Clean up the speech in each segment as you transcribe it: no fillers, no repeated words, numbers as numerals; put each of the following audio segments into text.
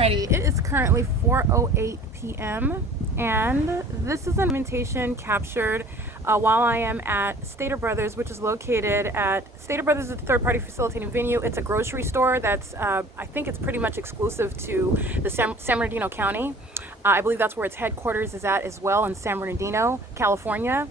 Alrighty, it is currently 4:08 p.m. and this is an invitation captured while I am at Stater Brothers, which is located at Stater Brothers is a third-party facilitating venue. It's a grocery store that's I think it's pretty much exclusive to the San Bernardino County. I believe that's where its headquarters is at as well, in San Bernardino, California.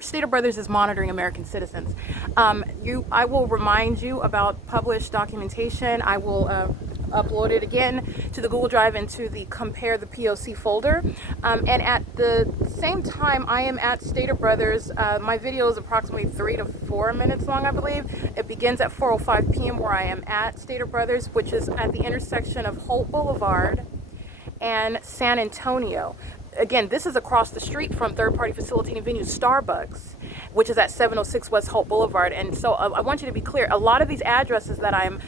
Stater Brothers is monitoring American citizens. I will remind you about published documentation. I will upload it again to the Google Drive and to the Compare the P.O.C. folder. And at the same time I am at Stater Brothers, my video is approximately 3 to 4 minutes long, I believe. It begins at 4:05 p.m. where I am at Stater Brothers, which is at the intersection of Holt Boulevard and San Antonio. Again, this is across the street from third-party facilitating venue Starbucks, which is at 706 West Holt Boulevard. And so I want you to be clear, a lot of these addresses that I'm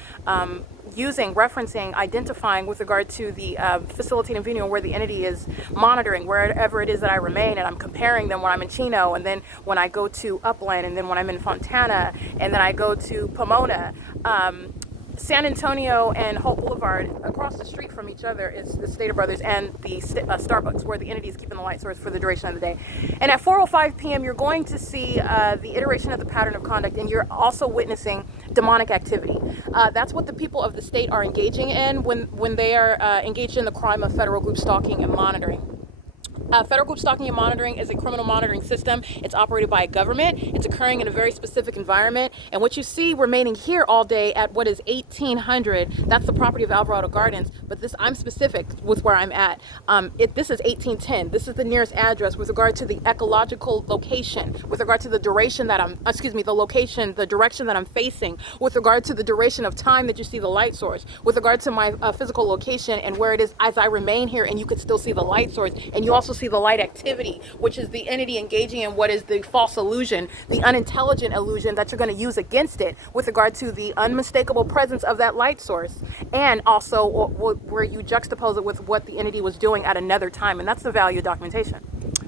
using, referencing, identifying with regard to the facilitating venue where the entity is monitoring, wherever it is that I remain, and I'm comparing them when I'm in Chino, and then when I go to Upland, and then when I'm in Fontana, and then I go to Pomona. San Antonio and Holt Boulevard, across the street from each other, is the Stater Brothers and the Starbucks, where the entity is keeping the light source for the duration of the day. And at 4:05 p.m., you're going to see the iteration of the pattern of conduct, and you're also witnessing demonic activity. That's what the people of the state are engaging in when they are engaged in the crime of federal group stalking and monitoring. Federal group stalking and monitoring is a criminal monitoring system. It's operated by a government. It's occurring in a very specific environment. And what you see remaining here all day at what is 1800, that's the property of Alvarado Gardens. But I'm specific with where I'm at. This is 1810. This is the nearest address with regard to the ecological location, with regard to the duration that the location, the direction that I'm facing, with regard to the duration of time that you see the light source, with regard to my physical location and where it is as I remain here, and you could still see the light source. And you also see the light activity, which is the entity engaging in what is the false illusion, the unintelligent illusion that you're going to use against it with regard to the unmistakable presence of that light source, and also where you juxtapose it with what the entity was doing at another time. And that's the value of documentation,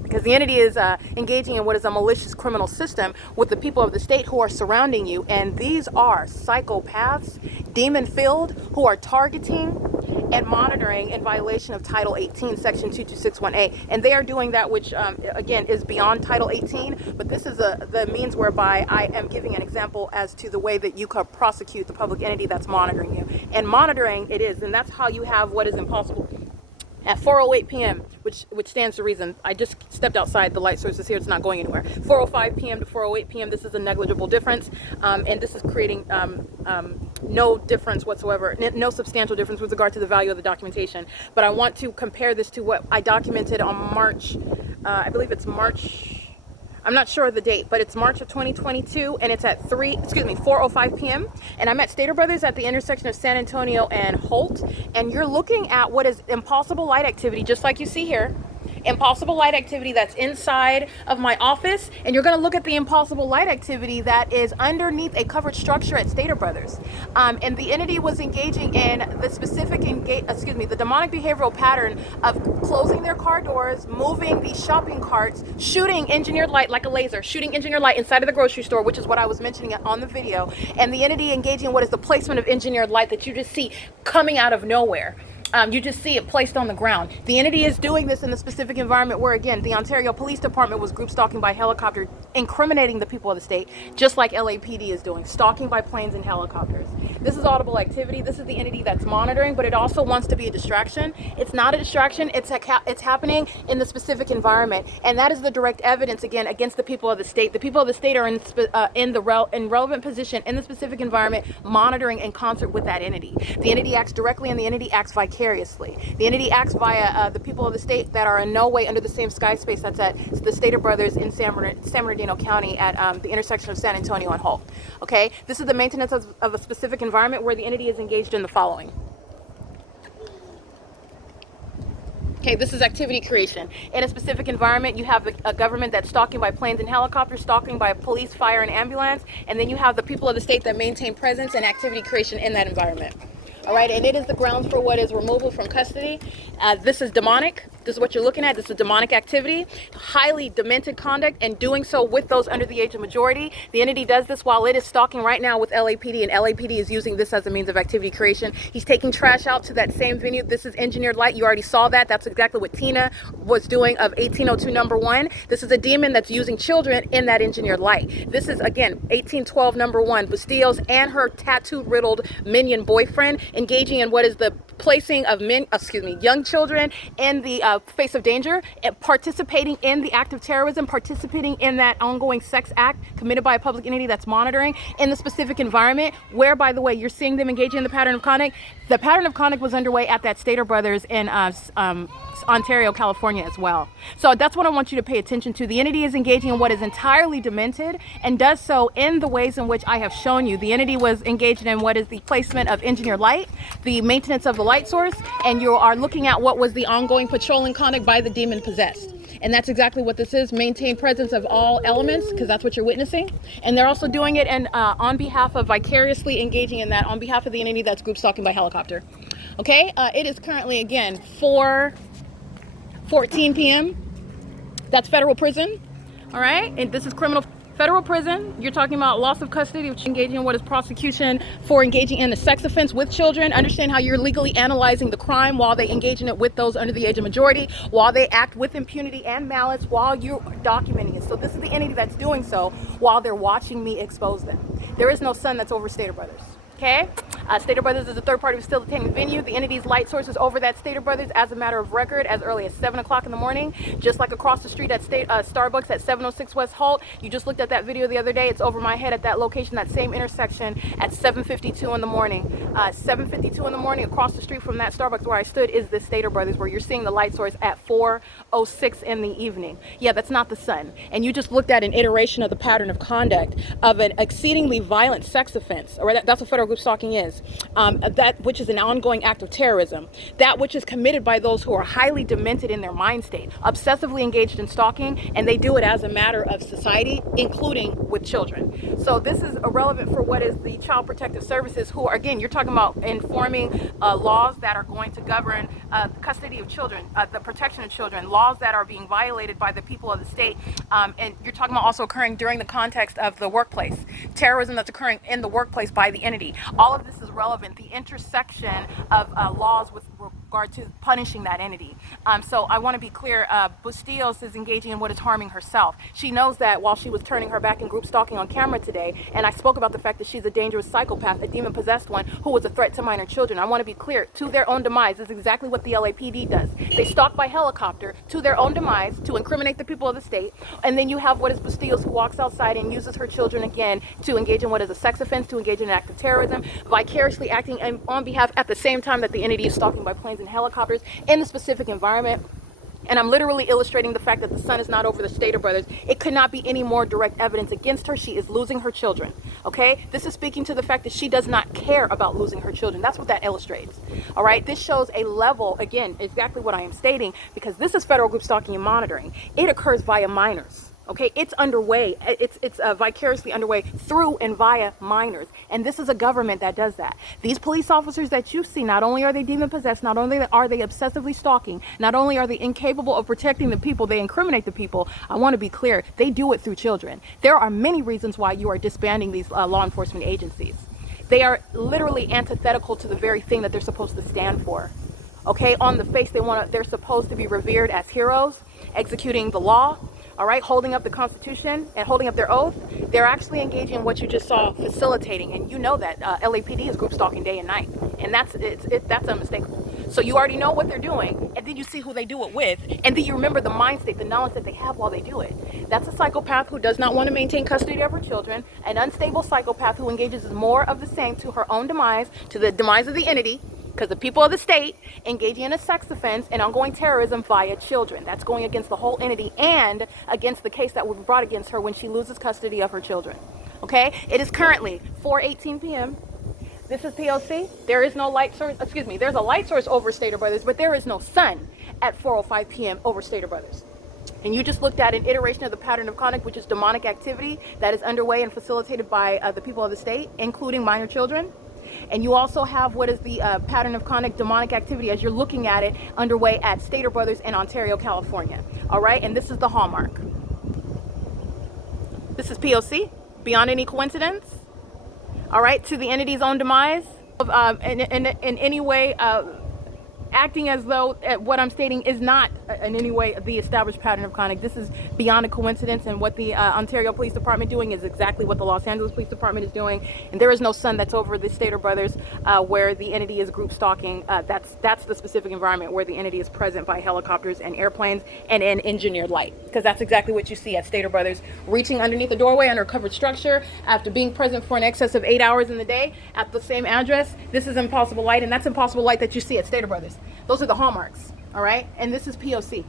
because the entity is engaging in what is a malicious criminal system with the people of the state who are surrounding you, and these are psychopaths, demon-filled, who are targeting and monitoring in violation of Title 18, Section 2261A. And they are doing that which, again, is beyond Title 18, but this is the means whereby I am giving an example as to the way that you could prosecute the public entity that's monitoring you. And monitoring it is, and that's how you have what is impossible. At 4:08 p.m., which stands to reason, I just stepped outside, the light source is here, it's not going anywhere. 4:05 p.m. to 4:08 p.m., this is a negligible difference, and this is creating no difference whatsoever, no substantial difference with regard to the value of the documentation. But I want to compare this to what I documented on March, I believe it's March, I'm not sure of the date, but it's March of 2022, and it's at 4:05 p.m. And I'm at Stater Brothers at the intersection of San Antonio and Holt, and you're looking at what is impossible light activity, just like you see here. Impossible light activity that's inside of my office, and you're going to look at the impossible light activity that is underneath a covered structure at Stater Brothers. And the entity was engaging in the specific the demonic behavioral pattern of closing their car doors, moving the shopping carts, shooting engineered light like a laser, shooting engineered light inside of the grocery store, which is what I was mentioning on the video. And the entity engaging in what is the placement of engineered light that you just see coming out of nowhere. You just see it placed on the ground. The entity is doing this in the specific environment where, again, the Ontario Police Department was group stalking by helicopter, incriminating the people of the state, just like LAPD is doing, stalking by planes and helicopters. This is audible activity. This is the entity that's monitoring, but it also wants to be a distraction. It's not a distraction. It's happening in the specific environment, and that is the direct evidence, again, against the people of the state. The people of the state are in relevant position in the specific environment, monitoring in concert with that entity. The entity acts directly, and the entity acts vicariously. The entity acts via the people of the state that are in no way under the same sky space that's at the Stater Brothers in San Bernardino County at the intersection of San Antonio and Holt. Okay, this is the maintenance of a specific environment where the entity is engaged in the following. Okay, this is activity creation. In a specific environment, you have a government that's stalking by planes and helicopters, stalking by police, fire, and ambulance, and then you have the people of the state that maintain presence and activity creation in that environment. All right, and it is the grounds for what is removal from custody. This is demonic. This is what you're looking at. This is demonic activity, highly demented conduct, and doing so with those under the age of majority. The entity does this while it is stalking right now with LAPD, and LAPD is using this as a means of activity creation. He's taking trash out to that same venue. This is engineered light. You already saw that. That's exactly what Tina was doing of 1802 number 1. This is a demon that's using children in that engineered light. This is, again, 1812 number 1. Bustillos and her tattoo-riddled minion boyfriend engaging in what is the placing of young children in the face of danger, and participating in the act of terrorism, participating in that ongoing sex act committed by a public entity that's monitoring in the specific environment where, by the way, you're seeing them engaging in the pattern of conduct. The pattern of conduct was underway at that Stater Brothers in Ontario, California as well. So that's what I want you to pay attention to. The entity is engaging in what is entirely demented and does so in the ways in which I have shown you. The entity was engaged in what is the placement of engineered light, the maintenance of the light source, and you are looking at what was the ongoing patrolling conduct by the demon possessed. And that's exactly what this is. Maintain presence of all elements, because that's what you're witnessing. And they're also doing it and on behalf of, vicariously engaging in that on behalf of the entity that's group stalking by helicopter. Okay, it is currently, again, 4:14 p.m. That's federal prison. All right, and this is criminal federal prison. You're talking about loss of custody, which engaging in what is prosecution for engaging in a sex offense with children. Understand how you're legally analyzing the crime while they engage in it with those under the age of majority, while they act with impunity and malice while you're documenting it. So this is the entity that's doing so while they're watching me expose them. There is no son that's over Stater Brothers. Okay, Stater Brothers is a third-party facilitating venue. The entity's light source is over that Stater Brothers as a matter of record as early as 7 o'clock in the morning, just like across the street at Starbucks at 706 West Holt. You just looked at that video the other day. It's over my head at that location, that same intersection at 7:52 in the morning. 7:52 in the morning across the street from that Starbucks where I stood is this Stater Brothers, where you're seeing the light source at 4:06 in the evening. Yeah, that's not the sun. And you just looked at an iteration of the pattern of conduct of an exceedingly violent sex offense, or that's what federal group stalking is, that which is an ongoing act of terrorism, that which is committed by those who are highly demented in their mind state, obsessively engaged in stalking, and they do it as a matter of society, including with children. So this is irrelevant for what is the Child Protective Services, who are, again, you're talking about informing laws that are going to govern custody of children, the protection of children, laws that are being violated by the people of the state, and you're talking about also occurring during the context of the workplace, terrorism that's occurring in the workplace by the entity. All of this is relevant, the intersection of laws with regard to punishing that entity. So I want to be clear, Bustillos is engaging in what is harming herself. She knows that while she was turning her back and group stalking on camera today, and I spoke about the fact that she's a dangerous psychopath, a demon-possessed one, who was a threat to minor children. I want to be clear, to their own demise is exactly what the LAPD does. They stalk by helicopter to their own demise to incriminate the people of the state, and then you have what is Bustillos, who walks outside and uses her children again to engage in what is a sex offense, to engage in an act of terrorism, vicariously acting on behalf at the same time that the entity is stalking by planes and helicopters in the specific environment. And I'm literally illustrating the fact that the sun is not over the Stater Brothers. It could not be any more direct evidence against her. She is losing her children. Okay? This is speaking to the fact that she does not care about losing her children. That's what that illustrates. All right? This shows a level, again, exactly what I am stating, because this is federal group stalking and monitoring. It occurs via minors. Okay, it's underway. It's vicariously underway through and via minors. And this is a government that does that. These police officers that you see, not only are they demon possessed, not only are they obsessively stalking, not only are they incapable of protecting the people, they incriminate the people. I want to be clear, they do it through children. There are many reasons why you are disbanding these law enforcement agencies. They are literally antithetical to the very thing that they're supposed to stand for. Okay, on the face, they're supposed to be revered as heroes, executing the law. All right, holding up the Constitution and holding up their oath. They're actually engaging in what you just saw, facilitating, and you know that LAPD is group stalking day and night, and that's unmistakable. So you already know what they're doing, and then you see who they do it with, and then you remember the mind state, the knowledge that they have while they do it. That's a psychopath who does not want to maintain custody of her children, an unstable psychopath who engages in more of the same to her own demise, to the demise of the entity, because the people of the state engaging in a sex offense and ongoing terrorism via children. That's going against the whole entity and against the case that will be brought against her when she loses custody of her children. Okay? It is currently 4:18 p.m. This is P.O.C. There is no light source, there's a light source over Stater Brothers, but there is no sun at 4:05 p.m. over Stater Brothers. And you just looked at an iteration of the pattern of conduct, which is demonic activity that is underway and facilitated by the people of the state, including minor children. And you also have what is the pattern of conduct, demonic activity, as you're looking at it, underway at Stater Brothers in Ontario, California. All right, and this is the hallmark. This is P.O.C. Beyond any coincidence. All right, to the entity's own demise, in any way acting as though what I'm stating is not in any way the established pattern of conduct. This is beyond a coincidence, and what the Ontario Police Department doing is exactly what the Los Angeles Police Department is doing. And there is no sun that's over the Stater Brothers where the entity is group stalking. That's the specific environment where the entity is present by helicopters and airplanes and in engineered light, because that's exactly what you see at Stater Brothers, reaching underneath a doorway under a covered structure after being present for an excess of 8 hours in the day at the same address. This is impossible light, and that's impossible light that you see at Stater Brothers. Those are the hallmarks, all right? And this is P.O.C.